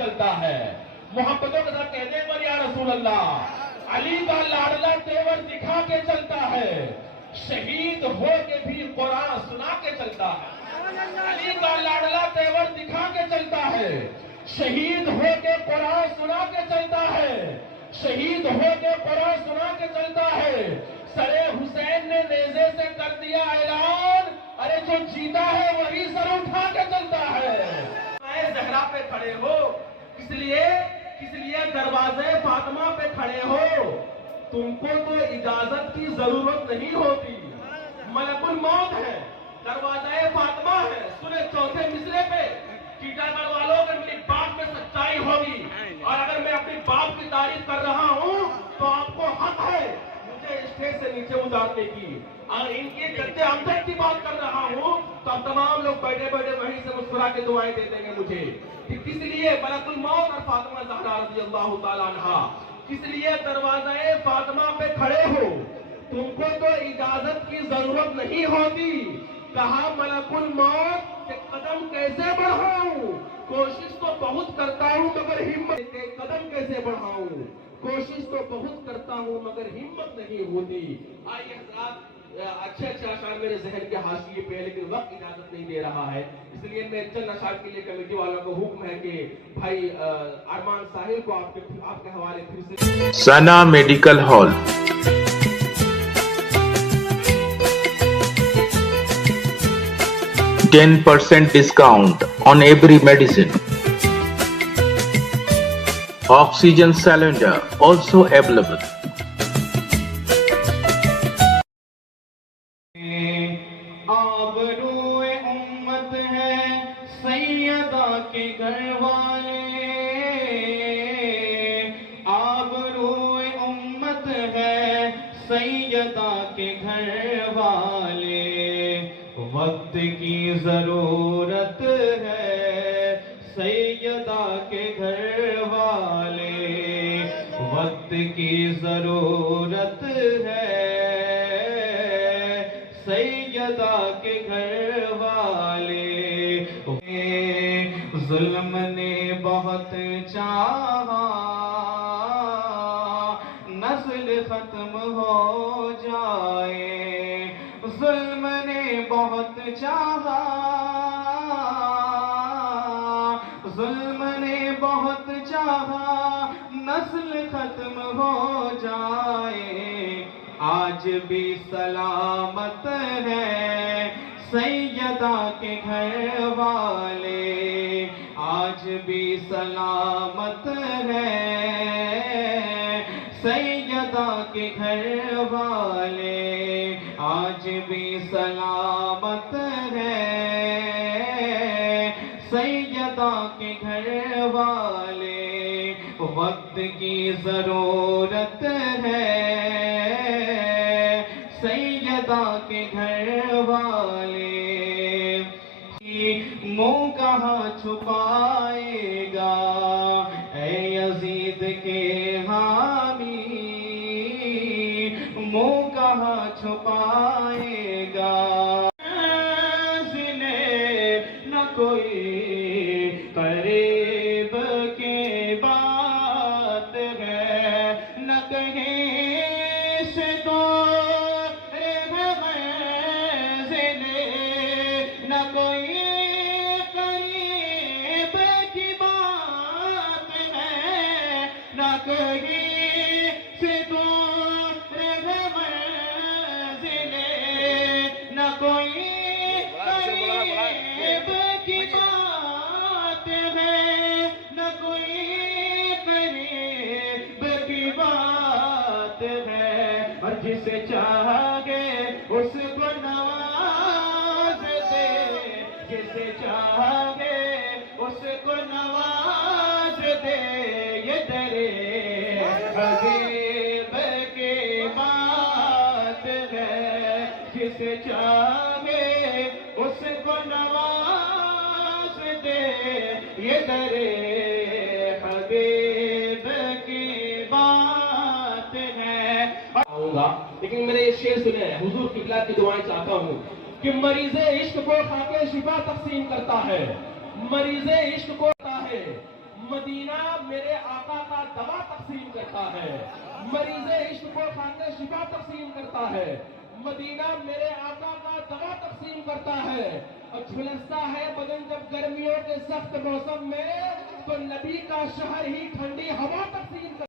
چلتا ہے. محبتوں کے ساتھ کہنے پر یا رسول اللہ، علی کا لاڈلا تیور دکھا کے چلتا ہے، شہید ہو کے بھی قرآن سنا کے چلتا ہے. علی کا لاڈلا تیور دکھا کے چلتا ہے، شہید ہو کے قرآن سنا کے چلتا ہے، شہید ہو کے قرآن سنا کے چلتا ہے. سرے حسین نے نیزے سے کر دیا اعلان، ارے جو جیتا ہے وہی سر اٹھا کے چلتا ہے. زہرا پہ کھڑے ہو، کس لیے دروازے فاطمہ پہ کھڑے ہو؟ تم کو تو اجازت کی ضرورت نہیں ہوتی. ملک الموت ہے، دروازہ فاطمہ ہے. سنے چوتھے مصرے پہ ٹیٹاگڑھ والوں، اگر میری بات میں سچائی ہوگی اور اگر میں اپنی باپ کی تعریف کر رہا ہوں تو آپ کو حق ہے مجھے اسٹیج سے نیچے اتارنے کی. اگر ان کے گدے امجد کی بات کر رہا ہوں تو اب تمام لوگ بیٹھے بیٹھے وہیں سے مسکرا کے دعائیں دے دیں گے مجھے. کہ کس لیے ملک الموت اور فاطمہ زہرا رضی اللہ تعالیٰ عنہا کس لیے دروازہ فاطمہ پہ کھڑے ہو؟ تم کو تو اجازت کی ضرورت نہیں ہوتی. کہا ملک الموت کہ قدم کیسے بڑھاؤں؟ کوشش تو بہت کرتا ہوں مگر ہمت، قدم کیسے بڑھاؤں؟ کوشش تو بہت کرتا ہوں مگر ہمت نہیں ہوتی. آئیے حضرات، اچھے اشعار میرے ذہن کے حاشیے پہ، لیکن وقت اجازت نہیں دے رہا ہے، اس لیے میں چند اشعار کے لیے کمیٹی والوں کو حکم ہے کہ بھائی ارمان ساحل کو آپ کے حوالے پھر سے. Sana medical hall, 10% discount on every medicine. Oxygen cylinder also available. آبروئے امت ہے سیدہ کے گھر والے، آبروئے امت ہے سیدہ کے گھر والے. وقت کی ضرورت ہے سیدہ کے گھر والے، وقت کی ضرورت ہے سیدہ کے گھر والے. ظلم نے بہت چاہا نسل ختم ہو جائے، ظلم نے بہت چاہا، ظلم نے بہت چاہا نسل ختم ہو جائے. آج بھی سلامت ہے سیدہ کے گھر والے، آج بھی سلامت ہے سیدہ کے گھر والے، آج بھی سلامت ہے سیدہ کے گھر والے. وقت کی ضرورت ہے سیدہ کے گھر والے. منہ کہاں چھپائے گا اے یزید کے حامی، منہ کہاں چھپائے گا. نہ کوئی قریب کی بات ہے، نہ کہیں سے دور ہے منزل، نہ کوئی قریب کی بات ہے، نہ کہیں سے دور ہے منزل، نہ کوئی قریب کی بات ہے، نہ کوئی قریب کی بات ہے. اور جسے چاہے اس کو نواز دے، جسے چاہے اس کو نواز دے. یہ درے حبیب کی بات ہے، جسے چاہے اس کو نواز دے. یہ درے حبیب کی بات ہے. لیکن میرے یہ شعر سنے، حضور قبلہ کی دعائیں چاہتا ہوں کہ مریض عشق کو کھا کے شفا تقسیم کرتا ہے، مریض عشق کو ہے، مدینہ میرے آقا کا دوا تقسیم کرتا ہے، مریض عشق کو خاندے شفا تقسیم کرتا ہے، مدینہ میرے آقا کا دوا تقسیم کرتا ہے، اور جھلستا ہے بدن جب گرمیوں کے سخت موسم میں تو نبی کا شہر ہی ٹھنڈی ہوا تقسیم کرتا ہے۔